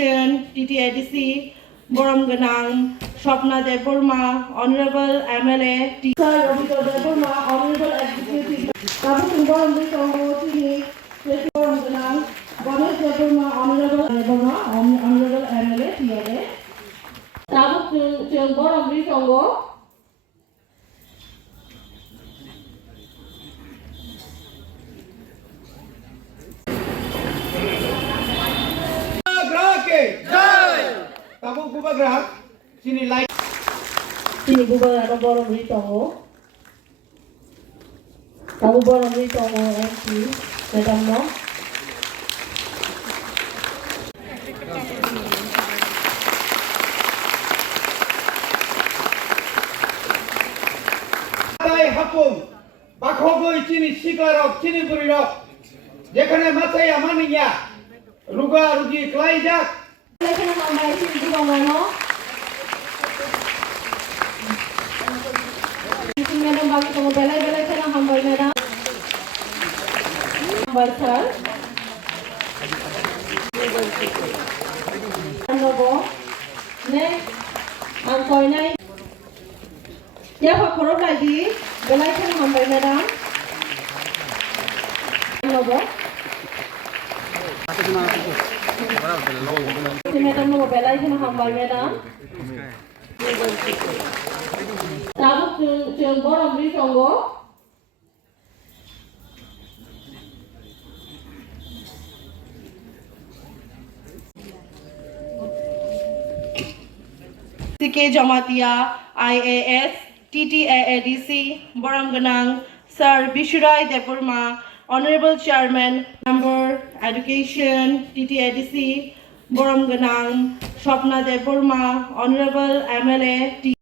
Education, TTADC, Boram Ganang, Shopna Deburma, Honorable MLA, Sir Robito Deburma, Honorable Executive, Kabutung Boram Bitongo, Tini, Boram Ganang, Ganesh Deburma, Honorable MLA, TLA, Kabutung Boram Bitongo, Kamu Bubagra, sini like. Sini Bubagra Borom Ritongo. Kamu Borom Ritongo MC, Madam No. Baknai Hapung, Bakhogoi sini Siklarok, sini Burirok. Jekhane matai amaninya, ruga rugi klaijak. Khwlaikha Mambai sini Bukhuksongno. Sini Madam bagi kamu belai kena Mambai Madam. Mambai sir. Anobo. Next, angkoi nai. Ya Pak Korok lagi belai kena Mambai Madam. Anobo. Si Madam no belai kena Mambai Madam. Tabuk jeung Borom Ritongo. CK Jamatia, IAS, TTAADC, Boram Ganang, Sir Bishurai Deburma, Honorable Chairman, Member, Education, TTADC, Boram Ganang, Shopna Deburma, Honorable MLA,